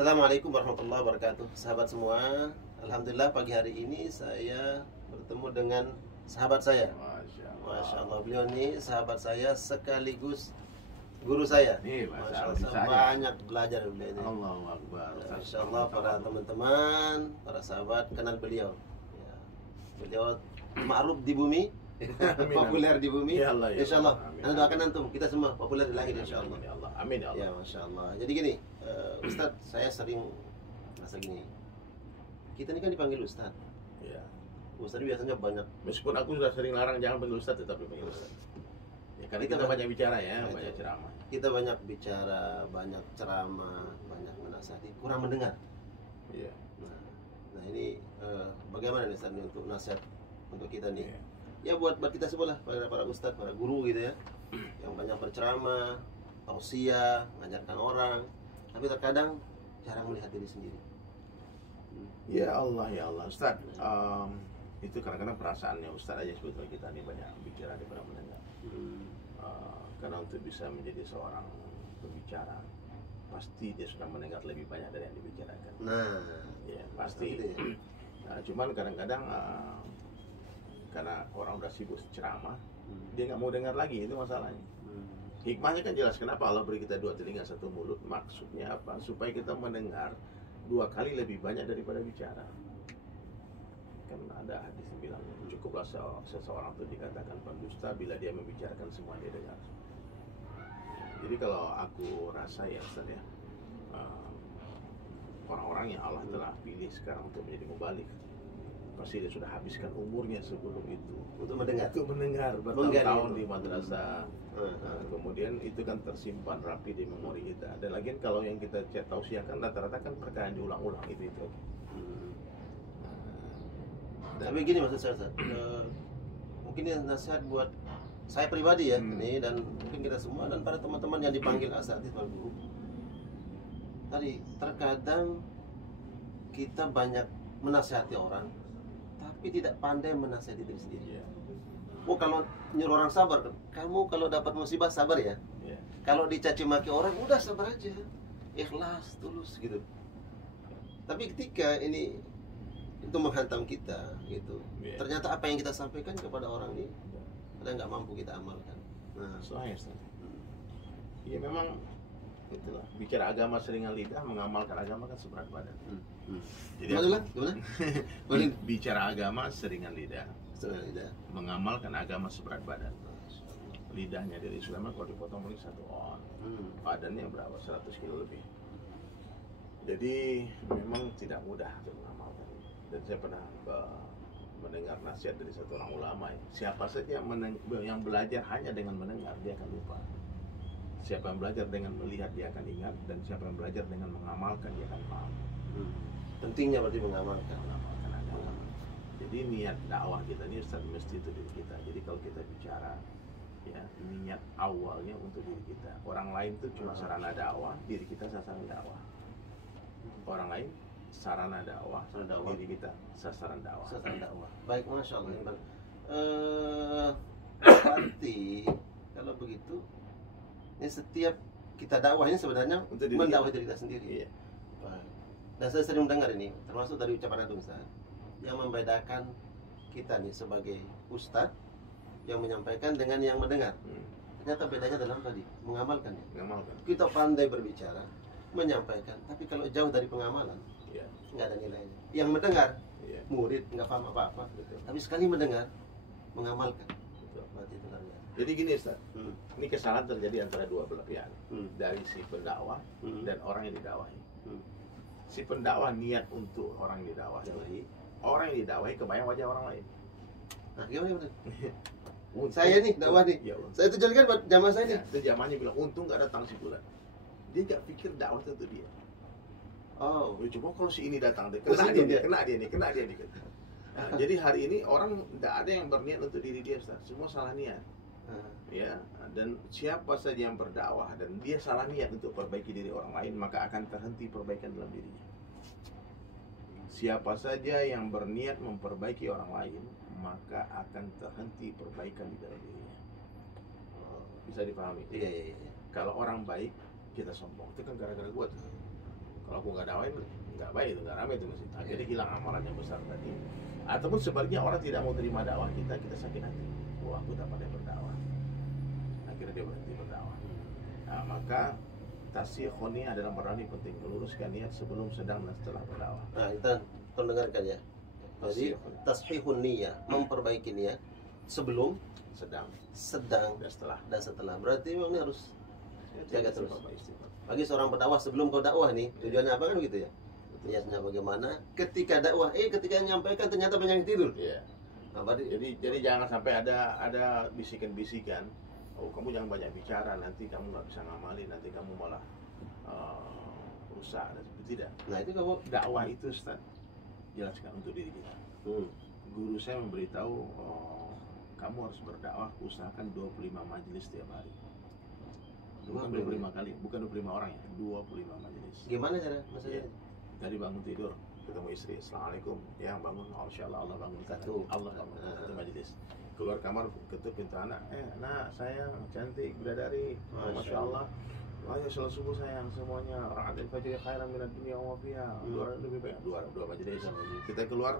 Assalamualaikum warahmatullahi wabarakatuh. Sahabat semua, Alhamdulillah pagi hari ini saya bertemu dengan sahabat saya. Masya Allah, beliau ini sahabat saya sekaligus guru saya. Masya Allah, saya banyak belajar dari beliau ini. Allahu Akbar. Masya Allah, para teman-teman, para sahabat kenal beliau. Ya, beliau ma'ruf di bumi, populer di bumi. Ya Allah, ya Insya Allah. Allah. Anda doakan antum, kita semua populer di langit insya Allah. Ya Allah. Amin ya Allah. Ya, Masya Allah. Jadi gini, Ustadz, saya sering merasa gini. Kita ini kan dipanggil Ustadz. Ya. Ustadz biasanya banyak. Meskipun aku sudah sering larang jangan panggil Ustaz, tetap dipanggil Ustaz. Ya, karena kita banyak bicara ya, banyak ceramah. Kita banyak bicara, banyak ceramah, banyak menasihati, kurang mendengar. Iya. Nah ini bagaimana nih Ustadz untuk nasihat untuk kita nih? Iya. Ya buat kita semua lah, para ustadz, para guru gitu ya, yang banyak berceramah, tausiah, mengajarkan orang, tapi terkadang jarang melihat diri sendiri. Ya Allah, ya Allah, Ustaz. Itu kadang-kadang perasaannya Ustaz aja sebetulnya kita ini banyak bicara daripada mendengar. Karena untuk bisa menjadi seorang pembicara, pasti dia sudah mendengar lebih banyak dari yang dibicarakan. Nah, ya pasti. gitu ya. Nah, cuman kadang-kadang karena orang udah sibuk ceramah, dia nggak mau dengar lagi, itu masalahnya. Hikmahnya kan jelas, kenapa Allah beri kita dua telinga satu mulut, maksudnya apa? Supaya kita mendengar dua kali lebih banyak daripada bicara. Kan ada hadis yang bilang, cukuplah seseorang itu dikatakan pendusta bila dia membicarakan semua dia dengar. Jadi kalau aku rasa ya Ustaz ya, orang-orang yang Allah telah pilih sekarang untuk menjadi mubalik, pasti dia sudah habiskan umurnya sebelum itu Untuk mendengar bertahun-tahun di madrasah. Kemudian itu kan tersimpan rapi di memori kita. Dan lagi kalau yang kita tausiahkan rata-rata kan perkara yang diulang-ulang itu. Tapi gini maksud saya, Ustaz. Mungkin ini nasihat buat saya pribadi ya, nih, dan mungkin kita semua dan para teman-teman yang dipanggil asatidz wal guru. Tadi terkadang kita banyak menasihati orang, tapi tidak pandai menasihati diri sendiri. Oh, kalau nyuruh orang sabar, kamu kalau dapat musibah sabar ya. Kalau dicaci maki orang, udah sabar aja, ikhlas, tulus gitu. Tapi ketika ini itu menghantam kita, gitu, ternyata apa yang kita sampaikan kepada orang ini, kadang nggak mampu kita amalkan. Nah, soalnya ya memang itulah, bicara agama seringan lidah, mengamalkan agama kan seberat badan. Jadi gimana? Bicara agama seringan lidah, mengamalkan agama seberat badan. Lidahnya dari Islam kalau dipotong paling 1 on, badannya berapa? 100 kilo lebih. Jadi memang tidak mudah untuk mengamalkan. Dan saya pernah mendengar nasihat dari satu orang ulama, siapa saja yang belajar hanya dengan mendengar, dia akan lupa. Siapa yang belajar dengan melihat, dia akan ingat. Dan siapa yang belajar dengan mengamalkan, dia akan paham. Pentingnya berarti mengamalkan agama. Jadi niat dakwah kita ini Ustaz mesti itu diri kita. Jadi kalau kita bicara, ya niat awalnya untuk diri kita. Orang lain itu cuma sarana dakwah, diri kita sasaran dakwah. Orang lain sarana dakwah, diri kita sasaran dakwah. Baik, Masya Allah. Berarti kalau begitu, ini setiap kita dakwah ini sebenarnya mendakwah diri kita sendiri. Iya. Dan saya sering mendengar ini, termasuk dari ucapan Antum Ustaz, yang membedakan kita nih sebagai ustadz yang menyampaikan dengan yang mendengar. Ternyata bedanya dalam tadi mengamalkan ya. Kita pandai berbicara, menyampaikan, tapi kalau jauh dari pengamalan, nggak ada nilainya. Yang mendengar, murid nggak paham apa-apa, tapi sekali mendengar, mengamalkan. Berarti itu namanya. Jadi gini Ustaz, ini kesalahan terjadi antara dua belah pihak, dari si pendakwah dan orang yang didakwahi. Si pendakwah niat untuk orang yang didakwahi, orang yang didakwahi kebayang wajah orang lain. Nah, gimana? Saya nih dakwah nih, saya tujuankan buat jamaah saya nih. Itu jamaahnya bilang, untung nggak datang si bulan. Dia nggak pikir dakwah itu dia. Oh, coba kalau si ini datang, kena dia nih. Nah, jadi hari ini orang tidak ada yang berniat untuk diri dia, Ustaz. Semua salah niat. Ya, dan siapa saja yang berdakwah dan dia salah niat untuk perbaiki diri orang lain, maka akan terhenti perbaikan dalam dirinya. Siapa saja yang berniat memperbaiki orang lain, maka akan terhenti perbaikan di dalam dirinya. Bisa dipahami? Iya. Kalau orang baik, kita sombong, itu kan gara-gara gua tuh. Kalau aku nggak dakwain, nggak baik itu, nggak ramai itu masjid. Akhirnya hilang amalan yang besar tadi. Ataupun sebaliknya orang tidak mau terima dakwah kita sakit hati. Oh, aku tak pandai berdakwah. Akhirnya dia berhenti berdakwah. Nah, maka tasyikhun niat dalam berani penting, meluruskan niat sebelum, sedang, dan setelah berdakwah. Nah, kita tolong dengarkan ya. Jadi tashihun niyah, memperbaiki niat sebelum, sedang, dan setelah. Berarti memang ini harus jaga terus. Istighfar. Bagi seorang pendakwah, sebelum kau dakwah nih, tujuannya apa kan gitu ya? Niatnya bagaimana? Ketika dakwah, ketika menyampaikan ternyata banyak yang tidur. Iya. Nah, berarti Jadi jangan sampai ada bisikan-bisikan. Oh, kamu jangan banyak bicara, nanti kamu nggak bisa ngamalin, nanti kamu malah rusak dan seperti tidak. nah itu kamu Dakwah itu, Ustaz, jelaskan untuk diri kita. Guru saya memberitahu, kamu harus berdakwah, usahakan 25 majelis setiap hari. Bukan 25 kali, bukan 25 orang ya, 25 majelis. gimana cara maksudnya? Dari bangun tidur ketemu istri, assalamualaikum, ya bangun, insyaallah Allah bangun satu, Allah bangun satu majelis. Keluar kamar, ketuk pintu anak, nak sayang, cantik, bidadari, masya Allah, ayo sholat subuh sayang semuanya, ra'atil fajri khairan minad dunya wa fiha. Lebih baik dua majelis. Kita keluar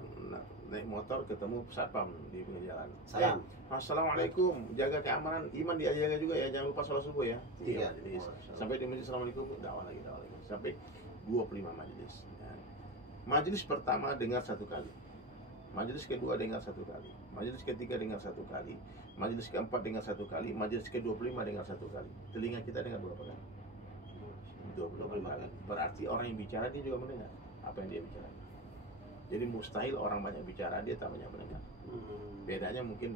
naik motor, ketemu satpam di pinggir jalan, Salam. Assalamualaikum, jaga keamanan, iman dijaga juga ya, jangan lupa sholat subuh ya. 3 majelis. Sampai di masjid, assalamualaikum, dakwah lagi. Sampai 25 majelis. Majelis pertama dengar 1 kali, majelis kedua dengar 1 kali, majelis ketiga dengar 1 kali, majelis keempat dengar 1 kali, majelis ke-25 dengar 1 kali. Telinga kita dengar berapa kali? 25 kali. Berarti orang yang bicara dia juga mendengar apa yang dia bicara. Jadi mustahil orang banyak bicara dia tak banyak mendengar. Bedanya mungkin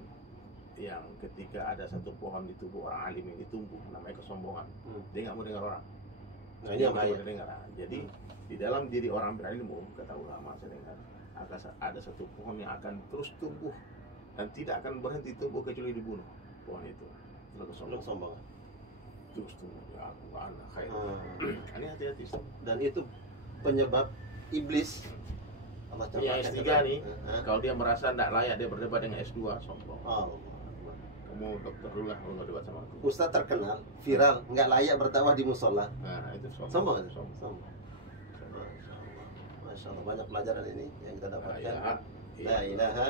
yang ketika ada satu pohon di tubuh orang alim yang ditumbuh, namanya kesombongan. Dia nggak mau dengar orang. Nah, ini yang bahaya. Dengar. Jadi di dalam diri orang berilmu, kata ulama saya dengar, akan ada satu pohon yang akan terus tumbuh dan tidak akan berhenti tumbuh kecuali dibunuh. Pohon itu kesombongan. Terus tumbuh. Ya aku anak khair. Ini hati-hati. Dan itu penyebab iblis. Allah ya S3 nih, kalau dia merasa tidak layak dia berdebat dengan S2, sombong. Kamu dokter dulu lah, kalau nggak debat sama aku. Ustaz terkenal, viral, nggak layak berdakwah di musola. Nah itu Sombong. Masya Allah, banyak pelajaran ini yang kita dapatkan. La ilaha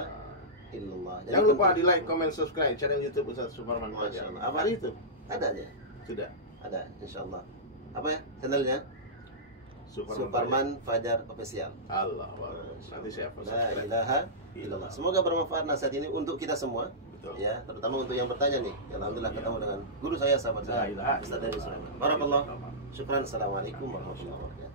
illallah. Jangan lupa di like, comment, subscribe channel YouTube Ustaz Suparman. Masya Allah. Apa itu? Ada aja? Sudah. Ada, insya Allah. Apa ya channelnya? Suparman Fajar Official. Allah, nanti siapa? La ilaha illallah. Semoga bermanfaat nasihat ini untuk kita semua. Betul. Ya, terutama untuk yang bertanya nih. Alhamdulillah ketemu dengan guru saya, sahabat saya, Ustaz Dani Sulaiman. Barakallah. Syukran. Assalamualaikum warahmatullahi wabarakatuh.